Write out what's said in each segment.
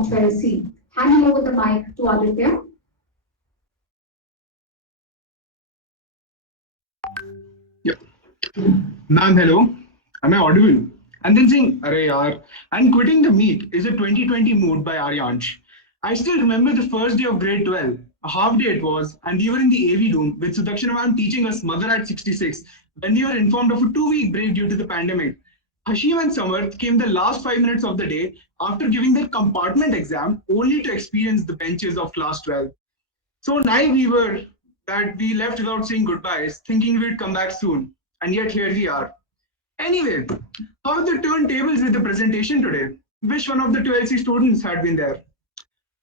of 12C. Handing over the mic to Aditya. Yeah. Ma'am, hello. Am I audible? And then saying, Arey yaar, and quitting the meet is a 2020 mood by Aryansh. I still remember the first day of grade 12, a half day it was, and we were in the AV room with Sudakshana ma'am teaching us Mother at 66 when we were informed of a 2-week break due to the pandemic. Hashim and Samarth came the last 5 minutes of the day after giving their compartment exam only to experience the benches of class 12. So naive we were that we left without saying goodbyes, thinking we'd come back soon. And yet here we are. Anyway, how are the turntables with the presentation today? Wish one of the 12C students had been there.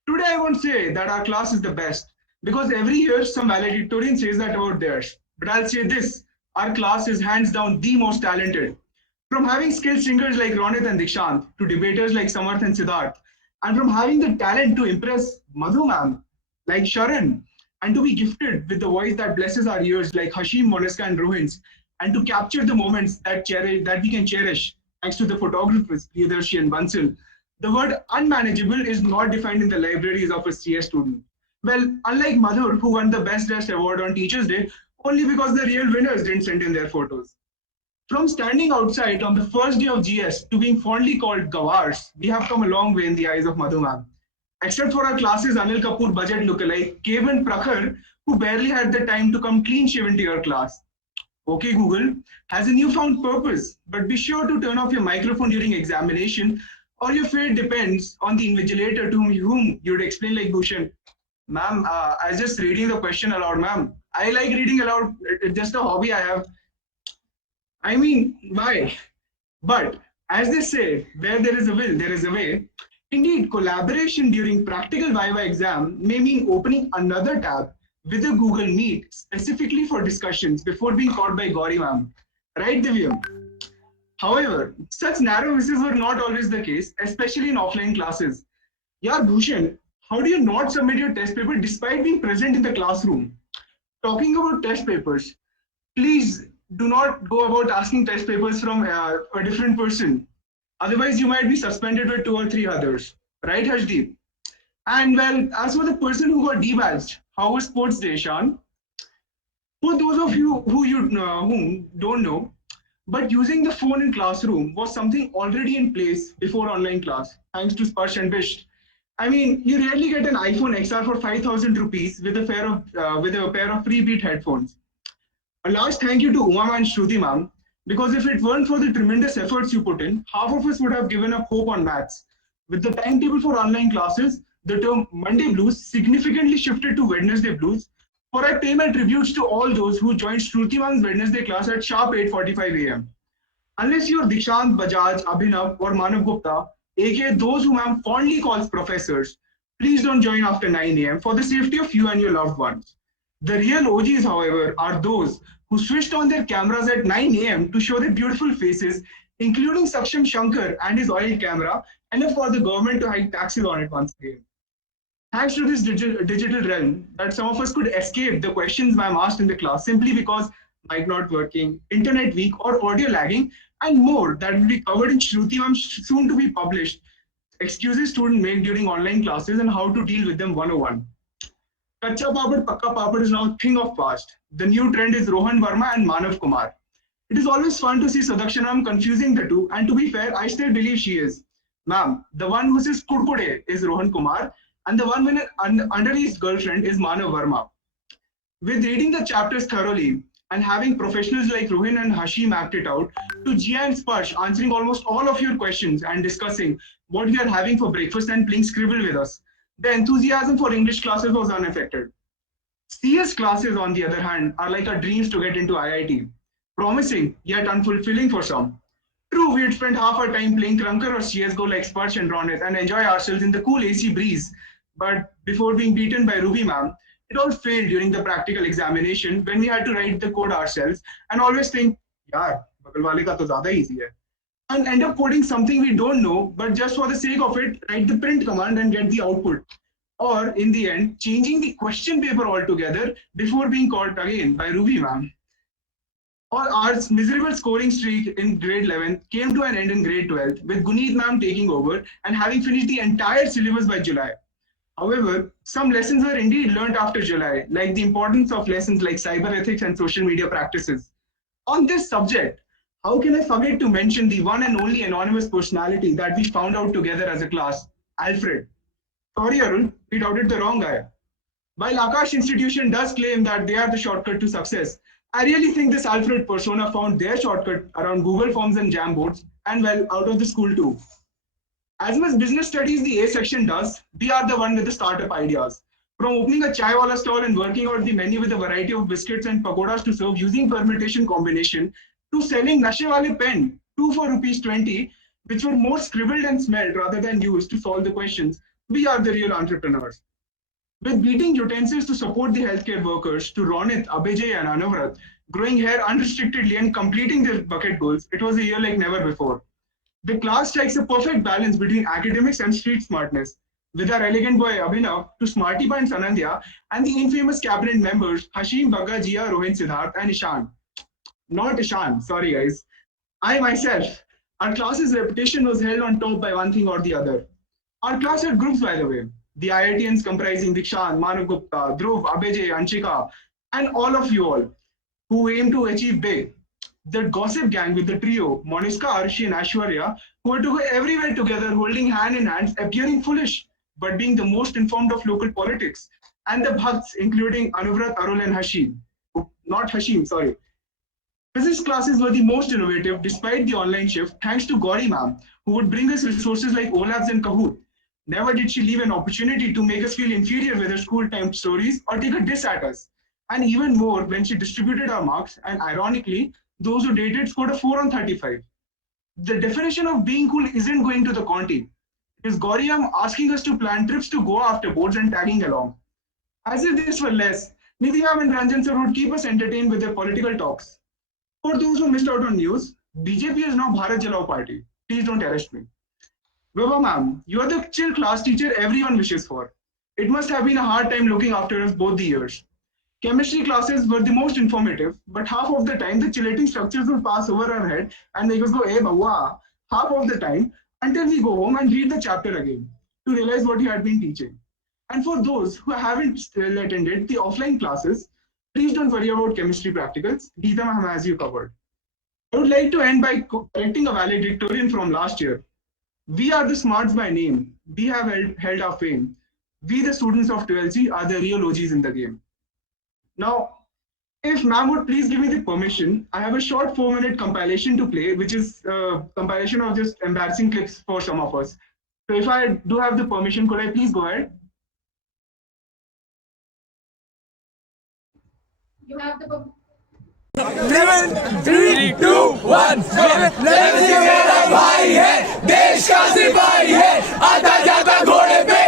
Today I won't say that our class is the best, because every year some valedictorian says that about theirs. But I'll say this, our class is hands down the most talented. From having skilled singers like Ronit and Dikshant, to debaters like Samarth and Siddharth, and from having the talent to impress Madhu ma'am, like Sharan, and to be gifted with the voice that blesses our ears like Hashim, Moneska, and Rohin's, and to capture the moments that we can cherish thanks to the photographers, Priyadarshi and Bansal. The word unmanageable is not defined in the libraries of a CS student. Well, unlike Madhur, who won the Best Dressed award on Teachers' Day, only because the real winners didn't send in their photos. From standing outside on the first day of GS to being fondly called Gawars, we have come a long way in the eyes of Madhu ma'am. Except for our classes Anil Kapoor budget lookalike, Kevan Prakhar, who barely had the time to come clean shaven to your class. Okay, Google has a newfound purpose, but be sure to turn off your microphone during examination, or your fate depends on the invigilator to whom you'd explain like Bhushan. Ma'am, I was just reading the question aloud, ma'am. I like reading aloud. It's just a hobby I have. I mean, why? But as they say, where there is a will, there is a way. Indeed, collaboration during practical Viva exam may mean opening another tab with a Google Meet specifically for discussions before being caught by Gauri ma'am. Right, Divyam? However, such narrow misses were not always the case, especially in offline classes. Yeah, Bhushan, how do you not submit your test paper despite being present in the classroom? Talking about test papers, please do not go about asking test papers from a different person. Otherwise, you might be suspended with 2 or 3 others. Right, Hashdeep? And well, as for the person who got debadged, how was sports day, Sean? For those of you whom don't know, but using the phone in classroom was something already in place before online class, thanks to Sparsh and Bish. I mean, you rarely get an iPhone XR for 5,000 rupees with a pair of free-beat headphones. A large thank you to Uma and Shruti ma'am, because if it weren't for the tremendous efforts you put in, half of us would have given up hope on maths. With the timetable for online classes, the term Monday blues significantly shifted to Wednesday blues, for I pay my tributes to all those who joined Shruti ma'am's Wednesday class at sharp 8:45 a.m. Unless you're Dikshant, Bajaj, Abhinav, or Manav Gupta, aka those whom ma'am fondly calls professors, please don't join after 9 a.m. for the safety of you and your loved ones. The real OGs, however, are those who switched on their cameras at 9 a.m. to show their beautiful faces, including Saksham Shankar and his oil camera, enough for the government to hike taxes on it once again. Thanks to this digital realm, that some of us could escape the questions ma'am asked in the class simply because mic not working, internet weak, or audio lagging, and more that will be covered in Shruti ma'am's soon to be published excuses students make during online classes and how to deal with them 101. Kacha Papad, Pakka Papad is now a thing of past. The new trend is Rohan Verma and Manav Kumar. It is always fun to see Sadakshanam confusing the two, and to be fair, I still believe she is. Ma'am, the one who says Kurkure is Rohan Kumar, and the one with under his girlfriend is Manav Verma. With reading the chapters thoroughly and having professionals like Rohin and Hashim act it out, to Jia and Sparsh answering almost all of your questions and discussing what we are having for breakfast and playing Scribble with us, the enthusiasm for English classes was unaffected. CS classes, on the other hand, are like our dreams to get into IIT, promising yet unfulfilling for some. True, we had spent half our time playing Krunker or CSGO like Sparsh and Ronit and enjoy ourselves in the cool AC breeze. But before being beaten by Ruby ma'am, it all failed during the practical examination when we had to write the code ourselves and always think, yaar, bagal wale ka to zyada easy hai. And end up coding something we don't know, but just for the sake of it, write the print command and get the output. Or in the end, changing the question paper altogether before being caught again by Ruby ma'am. Our miserable scoring streak in grade 11 came to an end in grade 12 with Guneet ma'am taking over and having finished the entire syllabus by July. However, some lessons were indeed learnt after July, like the importance of lessons like cyber ethics and social media practices. On this subject, how can I forget to mention the one and only anonymous personality that we found out together as a class, Alfred? Sorry, Arun, we doubted the wrong guy. While Akash Institution does claim that they are the shortcut to success, I really think this Alfred persona found their shortcut around Google Forms and Jamboards, and well, out of the school too. As much business studies the A section does, we are the one with the startup ideas. From opening a chai wala stall and working out the menu with a variety of biscuits and pakoras to serve using permutation combination, to selling nashe wale pen, 2 for rupees 20, which were more scribbled and smelled rather than used to solve the questions, we are the real entrepreneurs. With beating utensils to support the healthcare workers, to Ronit, Abhijay, and Anavrat, growing hair unrestrictedly and completing their bucket goals, it was a year like never before. The class strikes a perfect balance between academics and street smartness, with our elegant boy Abhinav to Smarty and Sanandhya and the infamous cabinet members Hashim, Bagga, Jia, Rohin, Siddharth, and Ishan. Not Ishan, sorry guys. I myself, our class's reputation was held on top by one thing or the other. Our class had groups, by the way. The IITians comprising Dikshant, Manav Gupta, Dhruv, Abhijay, Anshika, and all of you all who aim to achieve big. The gossip gang with the trio, Moniska, Arshi, and Ashwarya, who were to go everywhere together, holding hand in hands, appearing foolish, but being the most informed of local politics. And the Bhakts, including Anuvrat, Arul, and Hashim. Not Hashim, sorry. Physics classes were the most innovative despite the online shift, thanks to Gauri ma'am, who would bring us resources like OLABs and Kahoot. Never did she leave an opportunity to make us feel inferior with her school-timed stories or take a diss at us. And even more when she distributed our marks, and ironically, those who dated scored a 4 on 35. The definition of being cool isn't going to the Conti. It is Gauriam asking us to plan trips to Goa after boards and tagging along. As if this were less, Nidhi and Ranjan sir would keep us entertained with their political talks. For those who missed out on news, BJP is now Bharat Jalao Party. Please don't arrest me. Vibha ma'am, you are the chill class teacher everyone wishes for. It must have been a hard time looking after us both the years. Chemistry classes were the most informative, but half of the time the chillating structures would pass over our head and make us go, eh, bawa, half of the time until we go home and read the chapter again to realize what you had been teaching. And for those who haven't still attended the offline classes, please don't worry about chemistry practicals. Geeta ma'am has you covered. I would like to end by correcting a valedictorian from last year. We are the smarts by name. We have held our fame. We, the students of 12C, are the real OGs in the game. Now, if ma'am would please give me the permission, I have a short 4-minute compilation to play, which is a compilation of just embarrassing clips for some of us. So if I do have the permission, could I please go ahead? You have the 3, 2, 1 मेरा भाई है देश का सिपाही है आता जाता घोड़े पे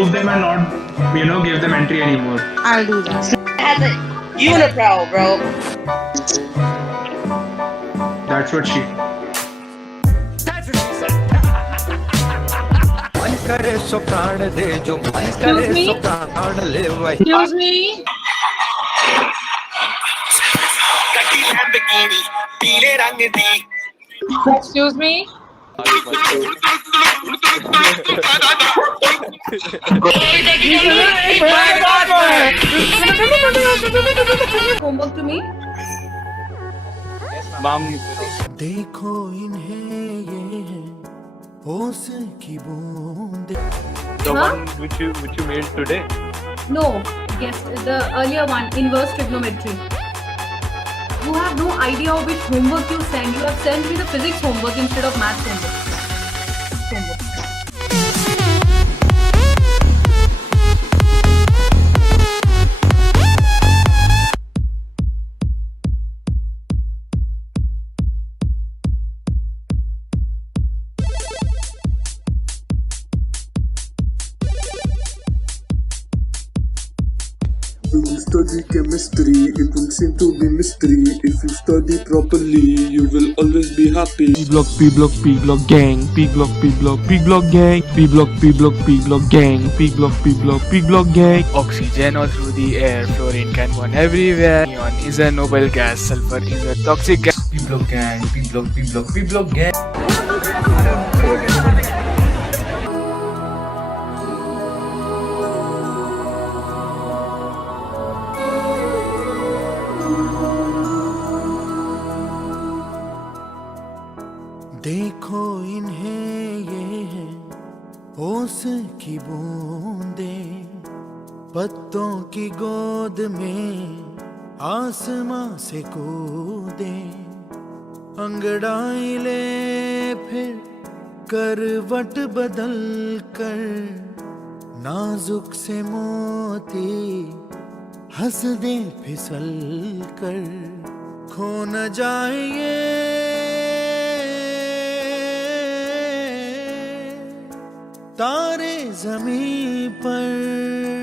remove them and not, give them entry anymore. I'll do that. Has a unibrow, bro. That's what she. Excuse me. Excuse me. Homework to me. देखो इन्हें ये होश की बूंद The Huh? one which you made today. No. Yes, the earlier one, inverse trigonometry. You have no idea of which homework you send. You have sent me the physics homework instead of maths homework. When you study chemistry, it will seem to be mystery. If you study properly, you will always be happy. P block, P block, P block gang, P block, P block, P block gang, P block, P block, P block gang, P block, P block, P block gang. Oxygen all through the air, fluorine can burn everywhere. Neon is a noble gas, sulfur is a toxic gas. P block gang, P block, P block, P block gang. देखो इन्हें ये है होश की बूंदे पत्तों की गोद में आसमां से कूदे अंगड़ाई ले फिर करवट बदल कर नाजुक से मोती हंस दे फिसल कर खो न जाए ये तारे ज़मीं पर